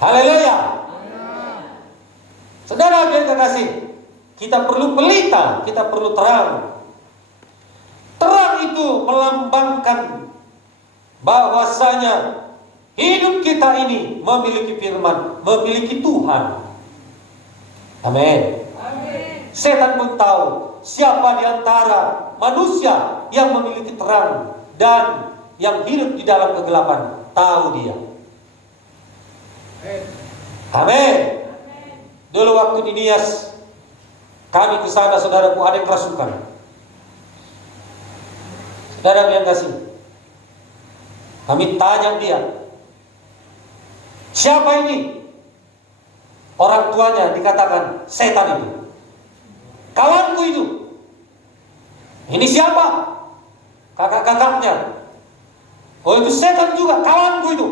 Haleluya. Saudara yang terkasih, kita perlu pelita, kita perlu terang. Terang itu melambangkan bahwasanya hidup kita ini memiliki firman, memiliki Tuhan. Amin. Setan pun tahu siapa di antara manusia yang memiliki terang dan yang hidup di dalam kegelapan. Tahu dia. Amin. Dulu waktu di Nias, kami ke sana, saudaraku, ada kerasukan. Saudara yang kasih, kami tanya dia, siapa ini? Orang tuanya dikatakan setan itu. Kawanku itu. Ini siapa? Kakak-kakaknya. Oh, itu setan juga, kawanku itu.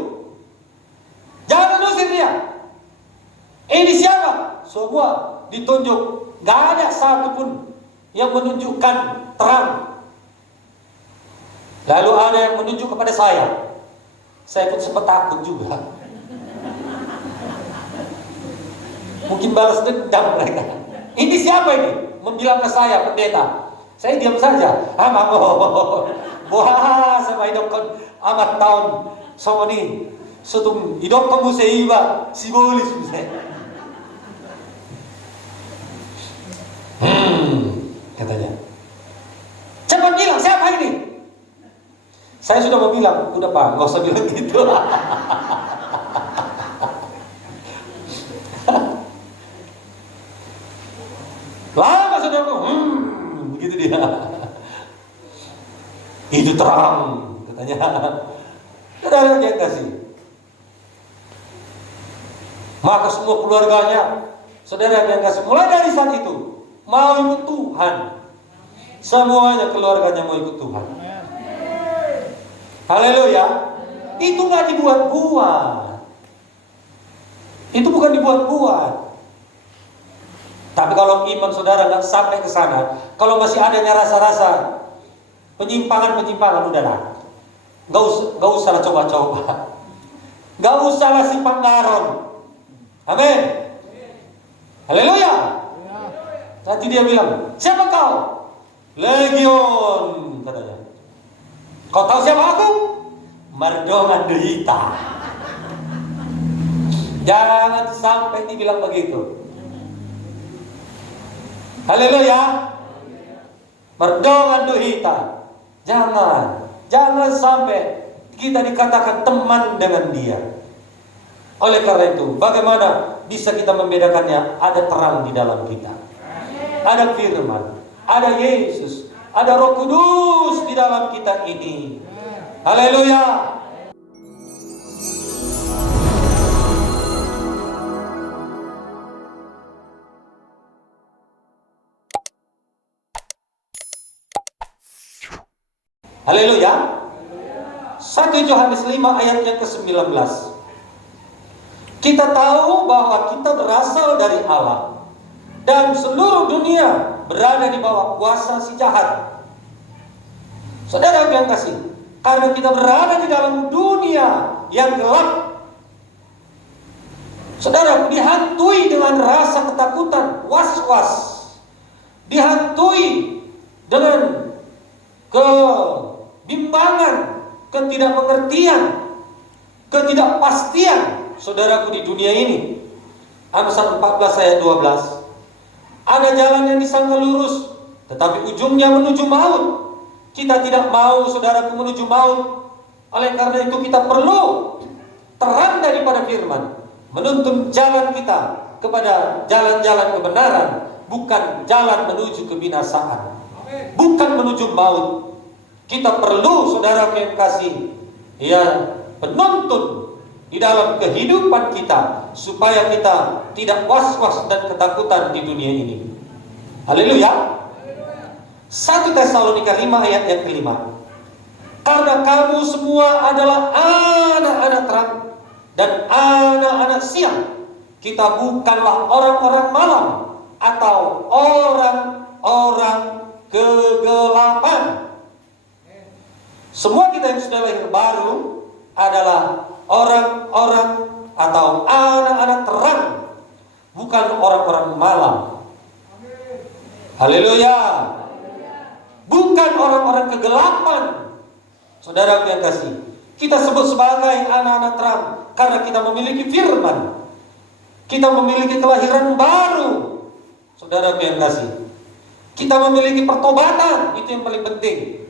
Jangan usir dia. Ini siapa? Semua ditunjuk. Gak ada satupun yang menunjukkan terang. Lalu ada yang menunjuk kepada saya. Saya pun sempat takut juga. Mungkin balas dendam mereka. Ini siapa ini? Membilang ke saya, pendeta. Saya diam saja. Wah, sama hidup kan amat tahun. Sama ni, sutung hidup kamu seiba, simbolis saya. Katanya. Cepat bilang siapa ini? Saya sudah mau bilang, udah Pak, nggak usah bilang gitu. Lama saudaraku, begitu dia. Itu terang, katanya. Saudara yang kasih. Maka semua keluarganya, saudara yang kasih, mulai dari saat itu mau ikut Tuhan. Semuanya keluarganya mau ikut Tuhan. Haleluya. Itu nggak dibuat-buat. Itu bukan dibuat-buat. Tapi kalau iman saudara nggak sampai ke sana, kalau masih adanya rasa-rasa penyimpangan, udahlah, nggak usah coba-coba, nggak usahlah simpang garon. Amin. Haleluya. Nanti dia bilang, siapa kau? Legion, katanya. Kau tahu siapa aku? Mardongan Derita. Jangan sampai dibilang begitu. Haleluya. Mardongan Derita. Jangan sampai kita dikatakan teman dengan dia. Oleh karena itu, bagaimana bisa kita membedakannya? Ada terang di dalam kita. Ada firman, ada Yesus, ada Roh Kudus di dalam kita ini. Haleluya. Haleluya. 1 Yohanes 5 ayat yang ke-19. Kita tahu bahwa kita berasal dari Allah dan seluruh dunia berada di bawah kuasa si jahat. Saudara yang kasih, karena kita berada di dalam dunia yang gelap, saudara, dihantui dengan rasa ketakutan, was-was, dihantui dengan kebimbangan, ketidakmengertian, ketidakpastian. Saudaraku, di dunia ini, Amsal 14 ayat 12, ada jalan yang disangka lurus, tetapi ujungnya menuju maut. Kita tidak mau, saudaraku, menuju maut. Oleh karena itu kita perlu terang daripada firman, menuntun jalan kita kepada jalan-jalan kebenaran, bukan jalan menuju kebinasaan, bukan menuju maut. Kita perlu, saudara yang kasih, ya, penuntun di dalam kehidupan kita, supaya kita tidak was-was dan ketakutan di dunia ini. Haleluya. 1 Tesalonika 5 ayat yang ke-5. Karena kamu semua adalah anak-anak terang dan anak-anak siang. Kita bukanlah orang-orang malam atau orang-orang kegelapan. Semua kita yang sudah lahir baru adalah orang-orang atau anak-anak terang, bukan orang-orang malam. Haleluya. Bukan orang-orang kegelapan. Saudara yang kasih, kita sebut sebagai anak-anak terang karena kita memiliki firman. Kita memiliki kelahiran baru. Saudara yang kasih, kita memiliki pertobatan. Itu yang paling penting.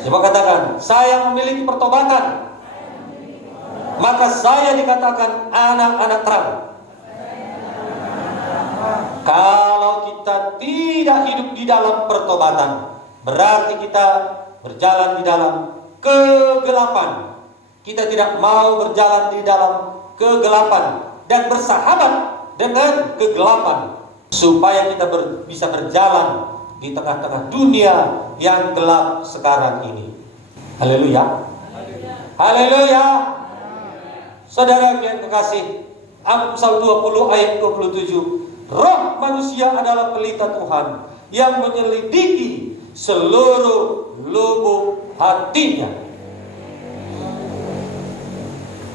Coba katakan, saya memiliki pertobatan. Maka saya dikatakan anak-anak terang. Kalau kita tidak hidup di dalam pertobatan, berarti kita berjalan di dalam kegelapan. Kita tidak mau berjalan di dalam kegelapan dan bersahabat dengan kegelapan, supaya kita bisa berjalan di tengah-tengah dunia yang gelap sekarang ini. Haleluya. Haleluya. Saudara yang kekasih, Amsal 20 ayat 27, roh manusia adalah pelita Tuhan yang menyelidiki seluruh lubuk hatinya.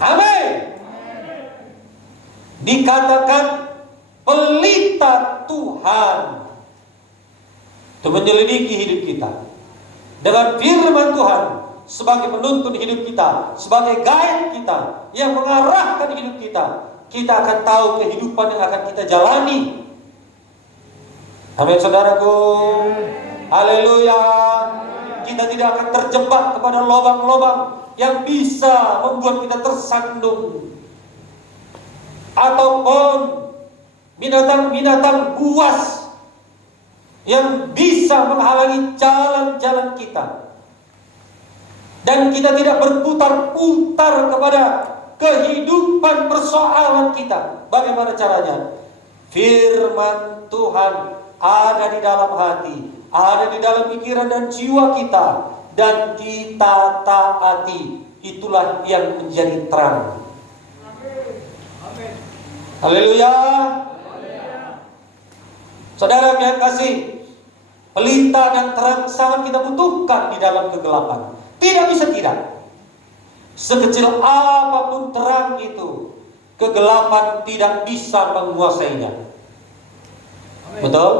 Amin. Dikatakan pelita Tuhan untuk menyelidiki hidup kita dengan firman Tuhan sebagai penuntun hidup kita, sebagai guide kita yang mengarahkan hidup kita. Kita akan tahu kehidupan yang akan kita jalani. Amin, saudaraku. Haleluya. Kita tidak akan terjebak kepada lubang-lubang yang bisa membuat kita tersandung, ataupun binatang-binatang buas yang bisa menghalangi jalan-jalan kita. Dan kita tidak berputar-putar kepada kehidupan persoalan kita. Bagaimana caranya? Firman Tuhan ada di dalam hati, ada di dalam pikiran dan jiwa kita, dan kita taati. Itulah yang menjadi terang. Haleluya. Saudara yang kasih, pelita dan terang sangat kita butuhkan di dalam kegelapan. Tidak bisa tidak. Sekecil apapun terang itu, kegelapan tidak bisa menguasainya. Betul?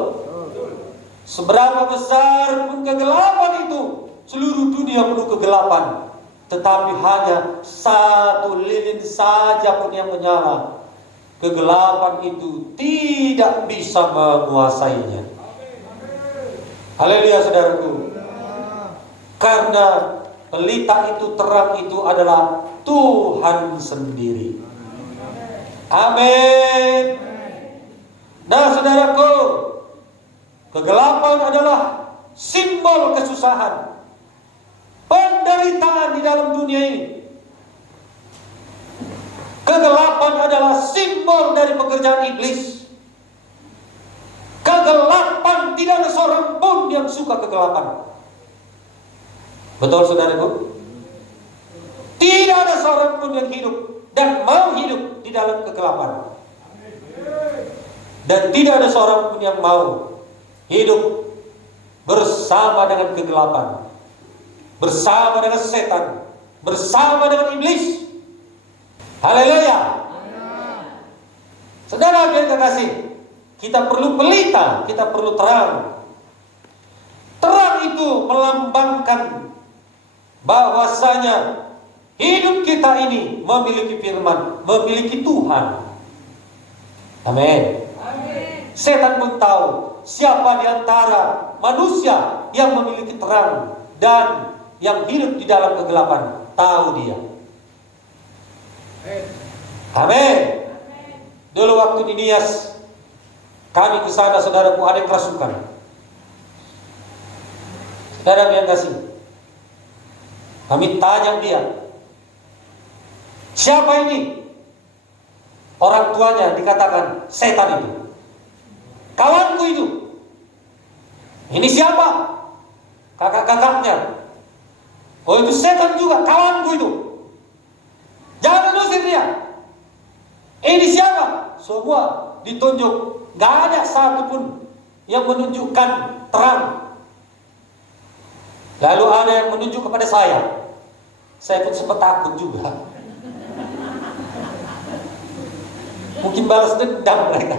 Seberapa besar pun kegelapan itu, seluruh dunia penuh kegelapan, tetapi hanya satu lilin saja pun yang menyala, kegelapan itu tidak bisa menguasainya. Haleluya, saudaraku. Karena pelita itu, terang itu adalah Tuhan sendiri. Amin. Nah, saudaraku, kegelapan adalah simbol kesusahan, penderitaan di dalam dunia ini. Kegelapan adalah simbol dari pekerjaan iblis. Kegelapan, tidak ada seorang pun yang suka kegelapan. Betul, saudaraku? Tidak ada seorang pun yang hidup dan mau hidup di dalam kegelapan. Dan tidak ada seorang pun yang mau hidup bersama dengan kegelapan, bersama dengan setan, bersama dengan iblis. Haleluya. Saudara yang terkasih, kita perlu pelita, kita perlu terang. Terang itu melambangkan bahwasanya hidup kita ini memiliki firman, memiliki Tuhan. Amin. Setan pun tahu siapa di antara manusia yang memiliki terang dan yang hidup di dalam kegelapan. Tahu dia. Amin. Dulu waktu di Nias, kami ke sana, saudaraku, ada yang kerasukan. Saudara yang kasih, kami tanya dia, siapa ini? Orang tuanya dikatakan setan itu. Kawanku itu. Ini siapa? Kakak-kakaknya. Oh, itu setan juga, kawanku itu. Jangan usir dia. Ini siapa? Semua ditunjuk. Gak ada satupun yang menunjukkan terang. Lalu ada yang menunjuk kepada saya. Saya pun sempat takut juga. Mungkin balas dendam mereka.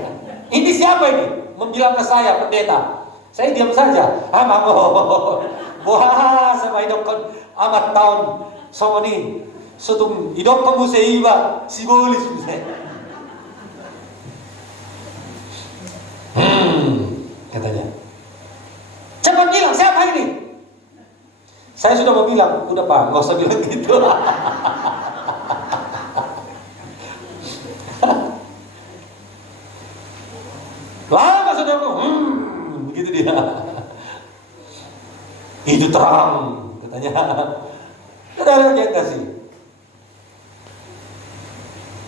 Ini siapa ini? Membilang ke saya, pendeta. Saya diam saja. Mamo. Wah, sama hidup kon amat tahun sama ni. Sutung hidup kamu seiba simbolis misalnya. Katanya. Cepat bilang siapa ini? Saya sudah mau bilang, udah Pak, nggak usah bilang gitu. Lama sudah begitu dia. Itu terang, katanya. Saudara yang kasih.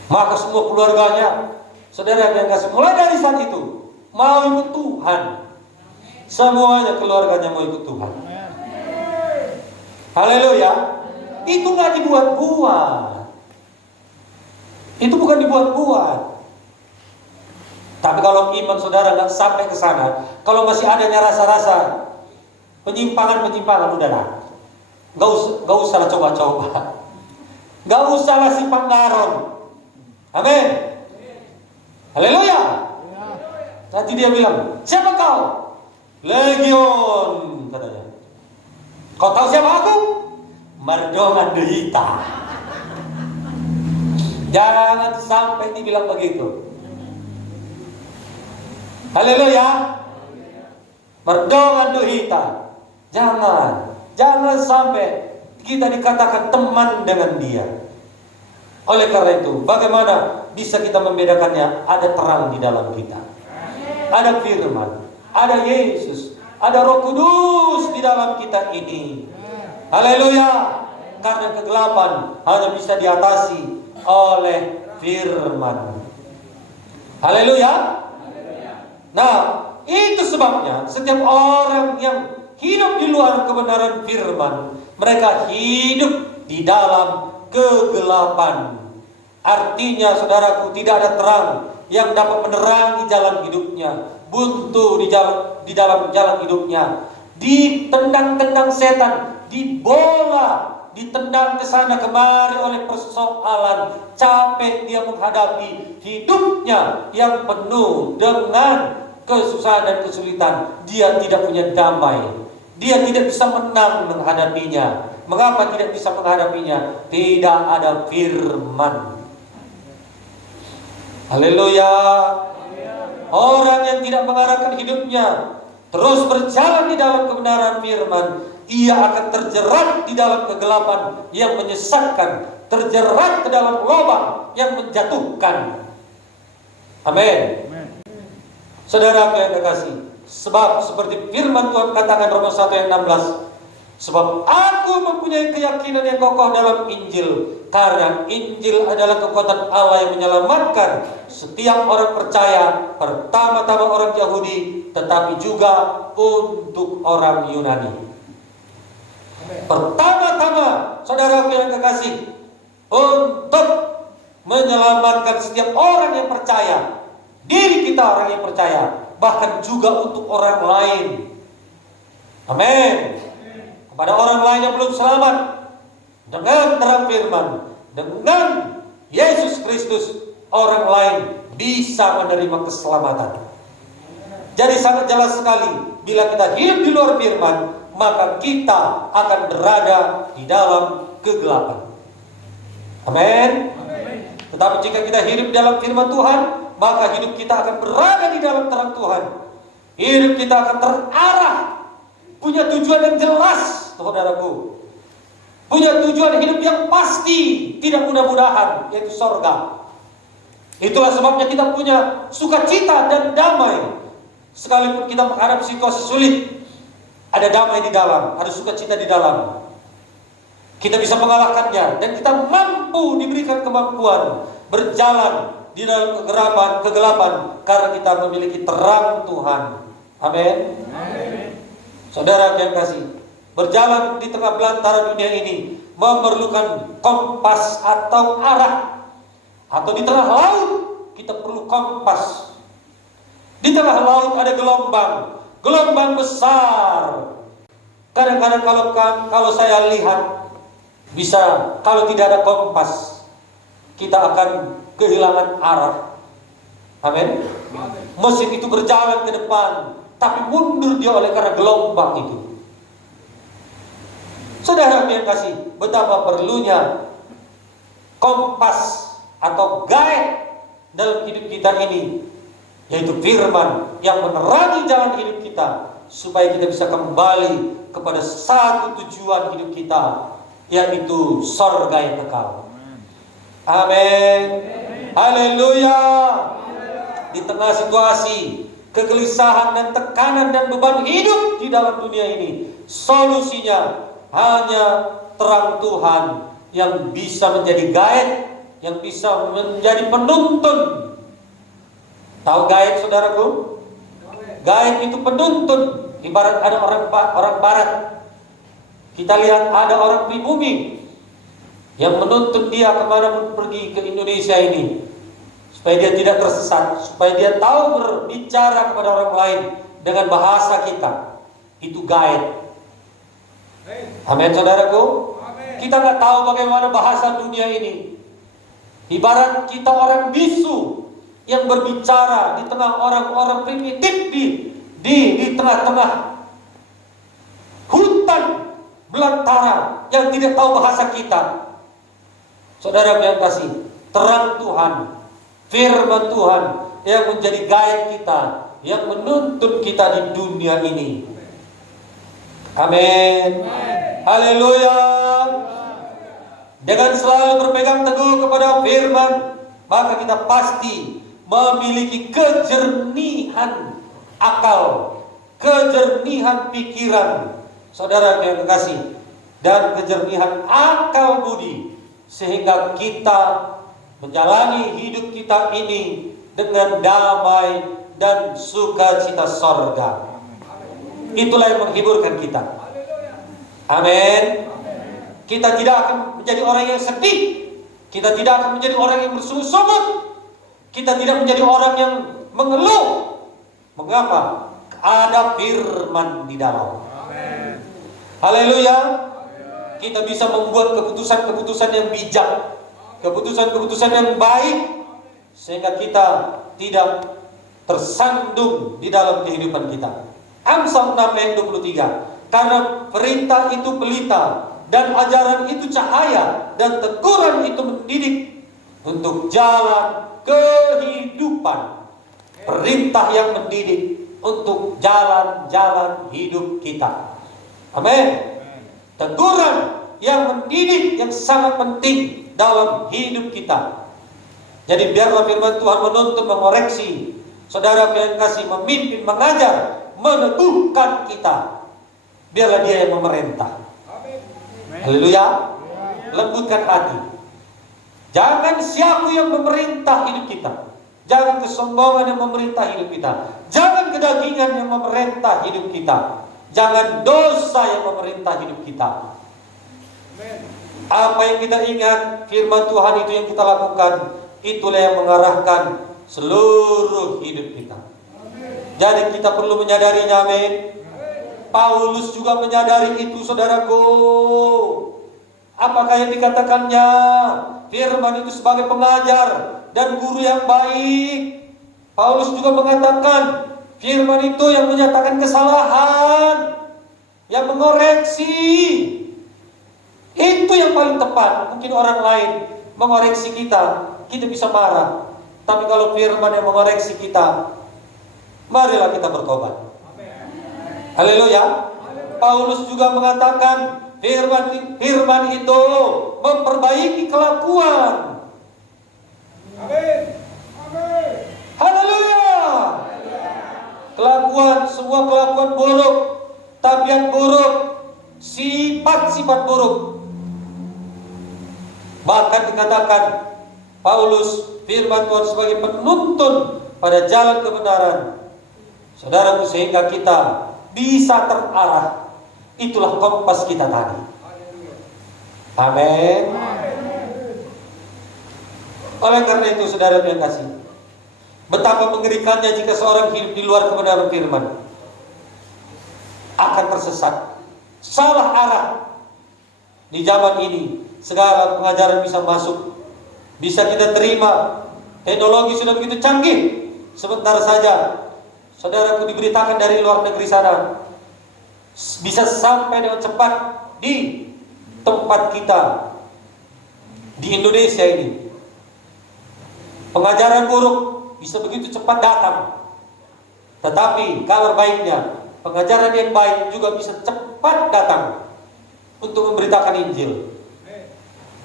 Maka semua keluarganya, saudara yang kasih, mulai dari saat itu mau ikut Tuhan. Semuanya keluarganya mau ikut Tuhan. Haleluya. Itu nggak dibuat-buat. Itu bukan dibuat-buat. Tapi kalau iman saudara nggak sampai ke sana, kalau masih adanya rasa-rasa penyimpangan, udahlah. Nggak usah lah coba-coba. Nggak usah lah simpang garon. Amin. Haleluya. Nanti dia bilang, siapa kau? Legion, katanya. Kau tahu siapa aku? Mardongan Deita. Jangan sampai dibilang begitu. Haleluya. Mardongan Deita. Jangan sampai kita dikatakan teman dengan dia. Oleh karena itu, bagaimana bisa kita membedakannya? Ada terang di dalam kita. Ada firman, ada Yesus, ada Roh Kudus di dalam kita ini. Haleluya. Karena kegelapan hanya bisa diatasi oleh firman. Haleluya. Nah, itu sebabnya setiap orang yang hidup di luar kebenaran firman, mereka hidup di dalam kegelapan. Artinya, saudaraku, tidak ada terang yang dapat menerangi jalan hidupnya, buntu di dalam jalan hidupnya, ditendang-tendang setan, dibola, ditendang ke sana kemari oleh persoalan, capek dia menghadapi hidupnya yang penuh dengan kesusahan dan kesulitan. Dia tidak punya damai, dia tidak bisa menang menghadapinya. Mengapa tidak bisa menghadapinya? Tidak ada firman. Haleluya. Orang yang tidak mengarahkan hidupnya terus berjalan di dalam kebenaran firman, ia akan terjerat di dalam kegelapan yang menyesatkan, terjerat ke dalam lubang yang menjatuhkan. Amin. Saudara yang terkasih, sebab seperti firman Tuhan katakan Roma 1 ayat 16, sebab aku mempunyai keyakinan yang kokoh dalam Injil, karena Injil adalah kekuatan Allah yang menyelamatkan setiap orang percaya, pertama-tama orang Yahudi, tetapi juga untuk orang Yunani. Pertama-tama, saudaraku yang kekasih, untuk menyelamatkan setiap orang yang percaya, diri kita orang yang percaya, bahkan juga untuk orang lain. Amin. Kepada orang lain yang belum selamat, dengan terang firman, dengan Yesus Kristus, orang lain bisa menerima keselamatan. Jadi sangat jelas sekali, bila kita hidup di luar firman, maka kita akan berada di dalam kegelapan. Amin. Tetapi jika kita hidup dalam firman Tuhan, maka hidup kita akan berada di dalam terang Tuhan. Hidup kita akan terarah, punya tujuan yang jelas, saudaraku. Punya tujuan hidup yang pasti, tidak mudah-mudahan, yaitu sorga. Itulah sebabnya kita punya sukacita dan damai. Sekalipun kita menghadapi situasi sulit, ada damai di dalam, ada sukacita di dalam. Kita bisa mengalahkannya, dan kita mampu diberikan kemampuan berjalan di dalam kegelapan karena kita memiliki terang Tuhan. Amin. Saudara yang kasih, berjalan di tengah belantara dunia ini memerlukan kompas atau arah. Atau di tengah laut kita perlu kompas. Di tengah laut ada gelombang besar. Kadang-kadang kalau saya lihat, bisa kalau tidak ada kompas, kita akan kehilangan arah. Amin. Mesin itu berjalan ke depan, tapi mundur dia oleh karena gelombang itu. Saudara yang kasih, betapa perlunya kompas atau guide dalam hidup kita ini, yaitu firman yang menerangi jalan hidup kita, supaya kita bisa kembali kepada satu tujuan hidup kita, yaitu surga yang kekal. Amin. Haleluya. Di tengah situasi kegelisahan dan tekanan dan beban hidup di dalam dunia ini, solusinya hanya terang Tuhan yang bisa menjadi guide, yang bisa menjadi penuntun. Tahu guide, saudaraku? Guide itu penuntun. Ibarat ada orang barat, kita lihat ada orang pribumi yang menuntun dia kemana pun pergi ke Indonesia ini, supaya dia tidak tersesat, supaya dia tahu berbicara kepada orang lain dengan bahasa kita. Itu guide. Amin, saudaraku. Kita nggak tahu bagaimana bahasa dunia ini. Ibarat kita orang bisu yang berbicara di tengah orang-orang primitif di tengah-tengah hutan belantara yang tidak tahu bahasa kita. Saudara yang kasih, terang Tuhan, firman Tuhan yang menjadi guide kita, yang menuntun kita di dunia ini. Amin. Haleluya. Dengan selalu berpegang teguh kepada firman, maka kita pasti memiliki kejernihan akal, kejernihan pikiran, saudara yang kekasih, dan kejernihan akal budi, sehingga kita menjalani hidup kita ini dengan damai dan sukacita sorga. Itulah yang menghiburkan kita. Amin. Kita tidak akan menjadi orang yang sedih. Kita tidak akan menjadi orang yang bersungut-sungut. Kita tidak menjadi orang yang mengeluh. Mengapa? Ada firman di dalam. Haleluya. Kita bisa membuat keputusan-keputusan yang bijak, keputusan-keputusan yang baik, sehingga kita tidak tersandung di dalam kehidupan kita. Amsal 6 ayat 23. Karena perintah itu pelita, dan ajaran itu cahaya, dan teguran itu mendidik untuk jalan kehidupan. Perintah yang mendidik untuk jalan-jalan hidup kita. Amin. Teguran yang mendidik yang sangat penting dalam hidup kita. Jadi biarlah firman Tuhan menuntun, mengoreksi, saudara yang kasih, memimpin, mengajar, meneguhkan kita. Biarlah dia yang memerintah. Haleluya. Lembutkan hati. Jangan siapa yang memerintah hidup kita. Jangan kesombongan yang memerintah hidup kita. Jangan kedagingan yang memerintah hidup kita. Jangan dosa yang memerintah hidup kita. Apa yang kita ingat, firman Tuhan itu yang kita lakukan, itulah yang mengarahkan seluruh hidup kita. Jadi kita perlu menyadarinya. Amin. Paulus juga menyadari itu, saudaraku. Apakah yang dikatakannya? Firman itu sebagai pengajar dan guru yang baik. Paulus juga mengatakan firman itu yang menyatakan kesalahan, yang mengoreksi. Itu yang paling tepat. Mungkin orang lain mengoreksi kita, kita bisa marah. Tapi kalau firman yang mengoreksi kita, marilah kita bertobat. Haleluya. Paulus juga mengatakan firman itu memperbaiki kelakuan. Amin. Amin. Haleluya. Kelakuan, semua kelakuan buruk, tabiat buruk, sifat-sifat buruk. Bahkan dikatakan Paulus, firman Tuhan sebagai penuntun pada jalan kebenaran. Saudaraku, sehingga kita bisa terarah. Itulah kompas kita tadi. Amin. Oleh karena itu, saudara yang kasih, betapa mengerikannya jika seorang hidup di luar kebenaran firman, akan tersesat, salah arah. Di zaman ini segala pengajaran bisa masuk, bisa kita terima. Teknologi sudah begitu canggih, sebentar saja saudaraku diberitakan dari luar negeri sana, bisa sampai dengan cepat di tempat kita di Indonesia ini. Pengajaran buruk bisa begitu cepat datang. Tetapi kabar baiknya, pengajaran yang baik juga bisa cepat datang untuk memberitakan Injil.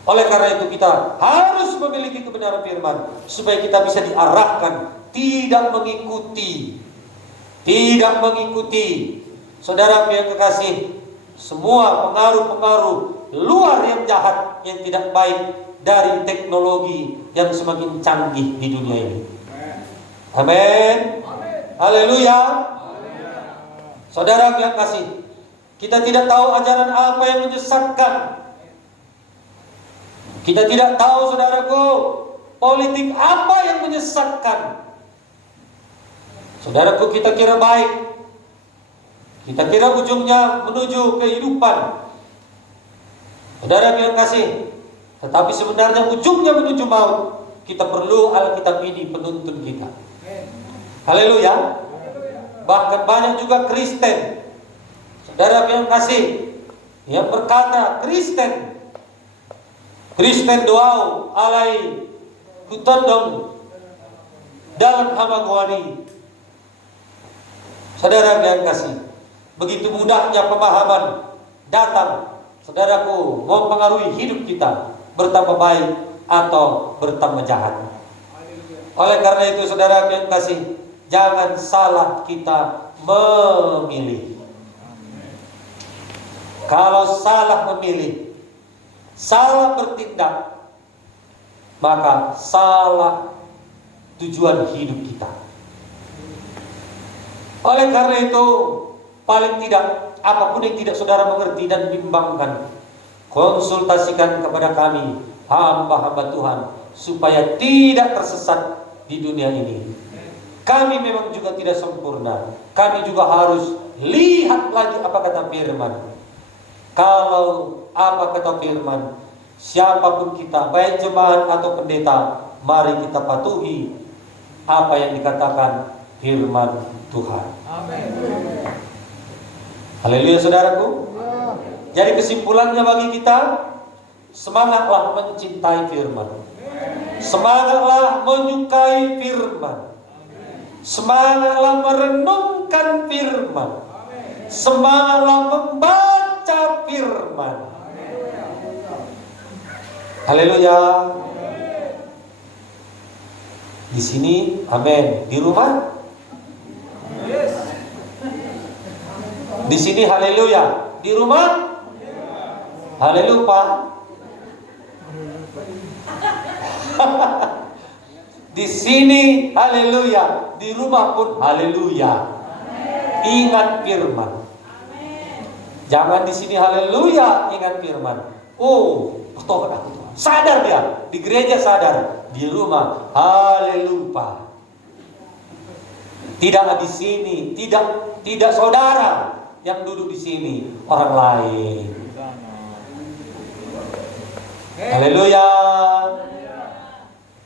Oleh karena itu kita harus memiliki kebenaran firman supaya kita bisa diarahkan, tidak mengikuti. Saudara yang kekasih, semua pengaruh-pengaruh luar yang jahat, yang tidak baik dari teknologi yang semakin canggih di dunia ini. Amin. Haleluya. Saudara yang kasih, kita tidak tahu ajaran apa yang menyesatkan. Kita tidak tahu, saudaraku, politik apa yang menyesatkan. Saudaraku, kita kira baik, kita kira ujungnya menuju kehidupan. Saudara yang kasih, tetapi sebenarnya ujungnya menuju maut. Kita perlu Alkitab ini penuntun kita. Haleluya. Bahkan banyak juga Kristen, saudara yang kasih, yang berkata Kristen doau alai kutondong dalam hamaguani. Saudara yang kasih, begitu mudahnya pemahaman datang, saudaraku, mempengaruhi hidup kita bertambah baik atau bertambah jahat. Oleh karena itu, saudara yang kasih, jangan salah kita memilih. Kalau salah memilih, salah bertindak, maka salah tujuan hidup kita. Oleh karena itu, paling tidak, apapun yang tidak saudara mengerti dan bimbangkan, konsultasikan kepada kami, hamba-hamba Tuhan, supaya tidak tersesat di dunia ini. Kami memang juga tidak sempurna. Kami juga harus lihat lagi apa kata firman. Kalau apa kata firman, siapapun kita, baik jemaat atau pendeta, mari kita patuhi apa yang dikatakan firman Tuhan. Amin. Haleluya, saudaraku. Jadi kesimpulannya bagi kita, semangatlah mencintai firman, semangatlah menyukai firman, semangatlah merenungkan firman, semangatlah membaca firman. Haleluya. Di sini, amin. Di rumah, di sini, haleluya. Di rumah, haleluya. Di sini, haleluya. Di rumah pun, haleluya. Ingat firman. Jangan di sini, haleluya, ingat firman. Oh, betul, sadar dia. Di gereja sadar, di rumah, haleluya. Tidak di sini, tidak saudara yang duduk di sini, orang lain. Haleluya.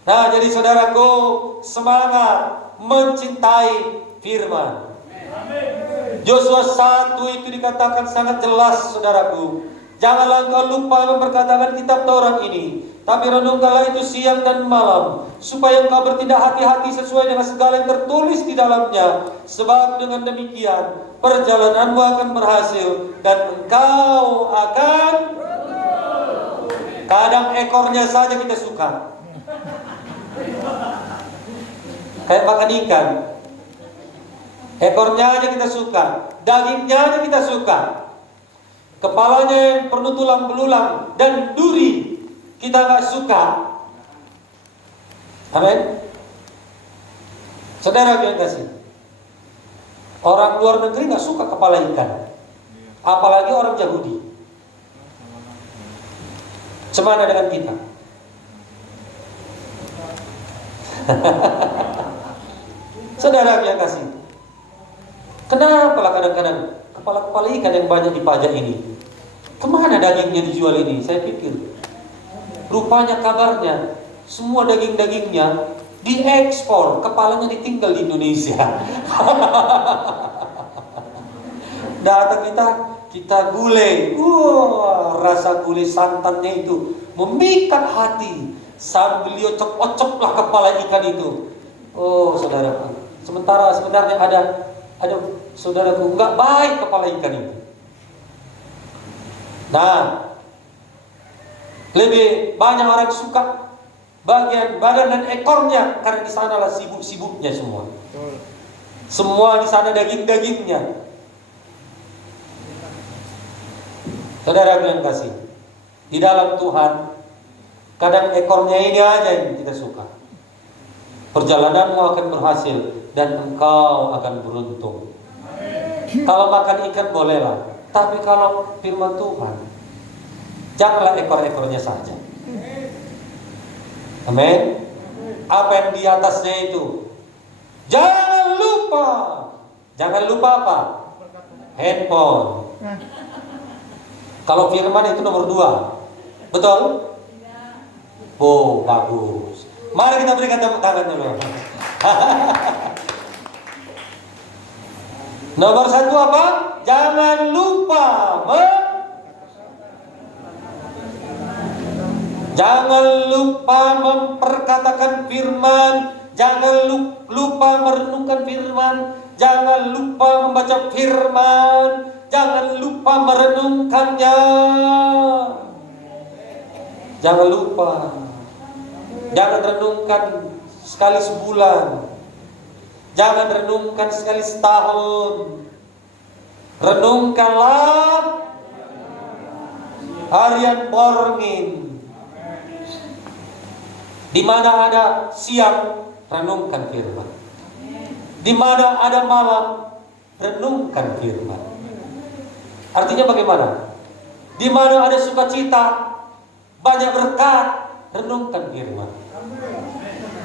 Nah, jadi saudaraku, semangat mencintai firman. Yosua 1 itu dikatakan sangat jelas, saudaraku. Janganlah engkau lupa memperkatakan kitab Taurat ini, tapi renungkanlah itu siang dan malam, supaya engkau bertindak hati-hati sesuai dengan segala yang tertulis di dalamnya. Sebab dengan demikian perjalananmu akan berhasil dan engkau akan. Kadang ekornya saja kita suka, kayak makan ikan. Ekornya aja kita suka, dagingnya aja kita suka, kepalanya yang penuh tulang belulang dan duri kita nggak suka. Amin. Saudara yang kasih, orang luar negeri nggak suka kepala ikan, apalagi orang Yahudi. Semana dengan kita. Saudara yang kasih, kenapa lah kadang-kadang kepala-kepala ikan yang banyak dipajak ini, kemana dagingnya dijual ini? Saya pikir rupanya kabarnya semua daging-dagingnya diekspor, kepalanya ditinggal di Indonesia. Data kita gulai, rasa gulai santannya itu memikat hati, sambil ocok-ocoklah kepala ikan itu. Oh saudaraku, sementara sebenarnya ada saudaraku, nggak baik kepala ikan itu. Nah, lebih banyak orang suka bagian badan dan ekornya, karena di sanalah sibuk-sibuknya semua. Semua di sana daging-dagingnya. Saudara yang kasih, di dalam Tuhan, kadang ekornya ini aja yang kita suka. Perjalananmu akan berhasil dan engkau akan beruntung. Kalau makan ikan bolehlah, tapi kalau firman Tuhan, janganlah ekor-ekornya saja. Amin. Apa yang di atasnya itu? Jangan lupa apa? Handphone. Kalau firman itu nomor 2. Betul? Oh, bagus. Mari kita berikan tepuk tangan dulu. Nomor 1 apa? Jangan lupa memperkatakan firman, jangan lupa merenungkan firman, jangan lupa membaca firman, jangan lupa merenungkannya. Jangan lupa. Jangan renungkan sekali sebulan. Jangan renungkan sekali setahun. Renungkanlah harian Porngin. Di mana ada siang, renungkan firman. Di mana ada malam, renungkan firman. Artinya bagaimana? Di mana ada sukacita, banyak berkat, renungkan firman.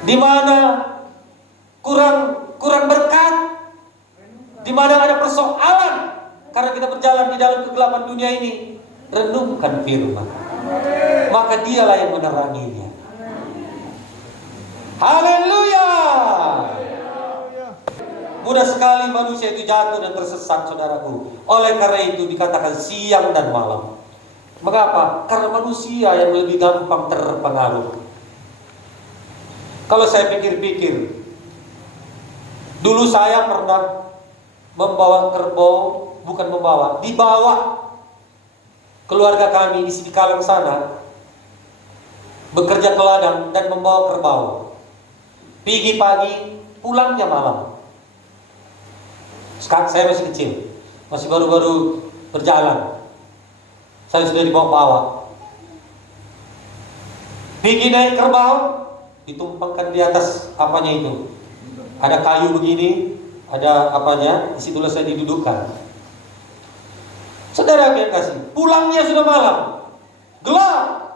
Di mana kurang berkat, di mana ada persoalan karena kita berjalan di dalam kegelapan dunia ini, renungkan firman. Maka dialah yang meneranginya. Haleluya. Mudah sekali manusia itu jatuh dan tersesat, saudaraku. Oleh karena itu dikatakan siang dan malam. Mengapa? Karena manusia yang lebih gampang terpengaruh. Kalau saya pikir-pikir, dulu saya pernah membawa kerbau, dibawa keluarga kami di Sidikalang sana, bekerja ke ladang dan membawa kerbau. Pergi pagi, pulangnya malam. Sekarang saya masih kecil, masih baru-baru berjalan. Saya sudah dibawa-bawa. Pergi naik kerbau, ditumpangkan di atas apanya itu. Ada kayu begini, ada apanya, disitulah saya didudukkan. Saudara yang kasih, pulangnya sudah malam, gelap.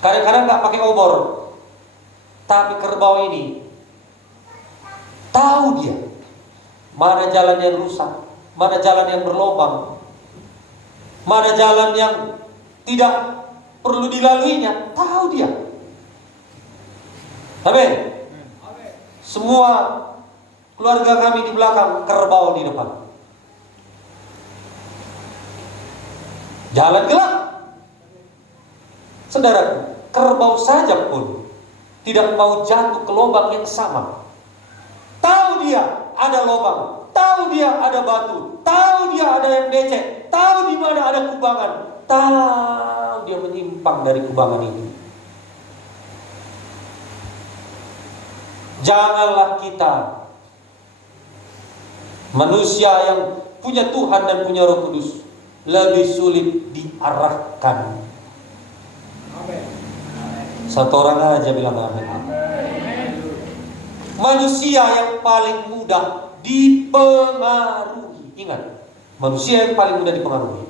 Kadang-kadang nggak pakai obor, tapi kerbau ini tahu dia mana jalan yang rusak, mana jalan yang berlobang, mana jalan yang tidak perlu dilaluinya, tahu dia. Amin. Semua keluarga kami di belakang, kerbau di depan. Jalan gelap. Saudaraku, kerbau saja pun tidak mau jatuh ke lubang yang sama. Tahu dia ada lubang, tahu dia ada batu, tahu dia ada yang becek, tahu di mana ada kubangan, tahu dia menyimpang dari kubangan itu. Janganlah kita, manusia yang punya Tuhan dan punya Roh Kudus, lebih sulit diarahkan. Satu orang aja bilang amin. Manusia yang paling mudah dipengaruhi. Ingat, manusia yang paling mudah dipengaruhi.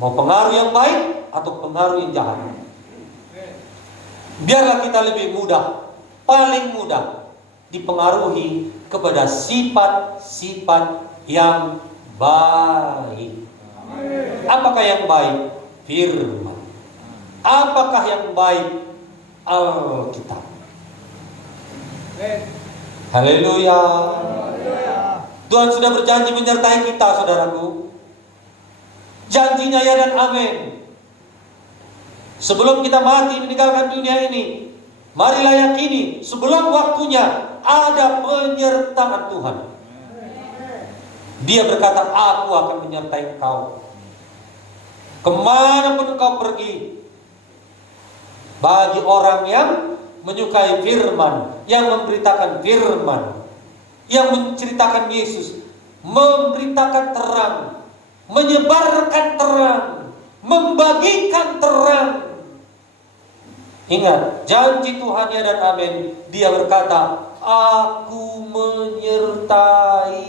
Mau pengaruh yang baik atau pengaruh yang jahat. Biarlah kita lebih mudah, paling mudah dipengaruhi kepada sifat-sifat yang baik. Apakah yang baik? Firman. Apakah yang baik? Alkitab. Amin. Haleluya. Haleluya. Tuhan sudah berjanji menyertai kita, saudaraku. Janjinya ya dan amin. Sebelum kita mati meninggalkan dunia ini, marilah yakini sebelum waktunya ada penyertaan Tuhan. Dia berkata, aku akan menyertai engkau kemanapun engkau pergi. Bagi orang yang menyukai firman, yang memberitakan firman, yang menceritakan Yesus, memberitakan terang, menyebarkan terang, membagikan terang. Ingat, janji Tuhan ya dan amin. Dia berkata, aku menyertai.